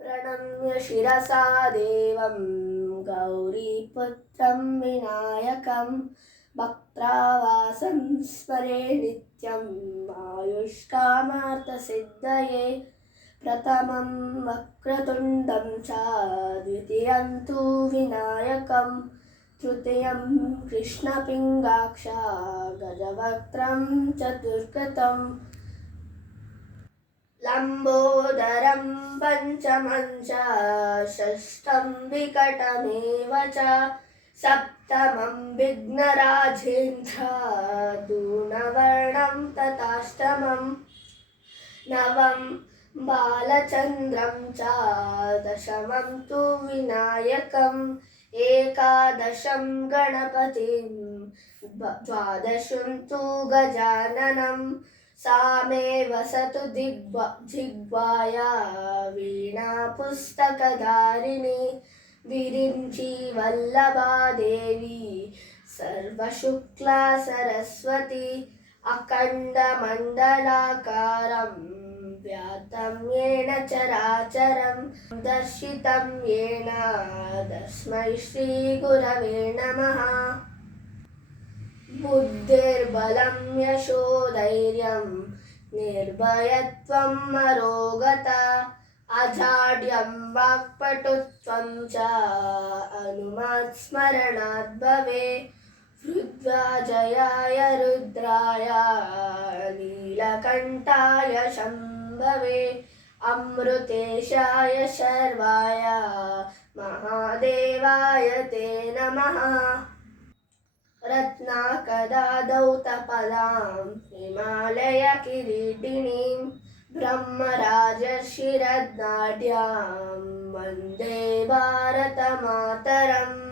प्रणम्य शिरसा देवं गौरीपुत्रं विनायकं भक्त्रावासं स्मरे नित्यम् आयुष्कामार्थसिद्धये। प्रथमं वक्रतुण्डं च द्वितीयं तु विनायकं तृतीयं कृष्णपिङ्गाक्षा गजवक्त्रं चतुर्थं लम्बोदरं पञ्चमं च षष्ठं विकटमेव च सप्तमं विघ्नराजेन्द्र दूनवर्णं तथाष्टमं नवं बालचन्द्रं च दशमं तु विनायकम् एकादशं गणपतिं द्वादशं तु गजाननं सामे वसतु जिह्वाया वीणा पुस्तकधारिणी विरिञ्ची वल्लभा देवी सर्वशुक्ला सरस्वती अखण्डमण्डलाकारं व्याप्तं येन चराचरं दर्शितं येन तस्मै श्रीगुरवे नमः। बुद्धिर्बलं यशोधैर्यं निर्भयत्वम् अरोगता अजाड्यं वाक्पटुत्वं च अनुमत्स्मरणात् भवेत्। रुद्राजयाय रुद्राय नीलकण्ठाय शम्भवे अमृतेशाय शर्वाय महादेवाय ते नमः। रत्नाकदादौतपदां हिमालयकिरीटिनीं ब्रह्मराजर्षिरत्नाढ्यां वन्दे भारतमातरम्।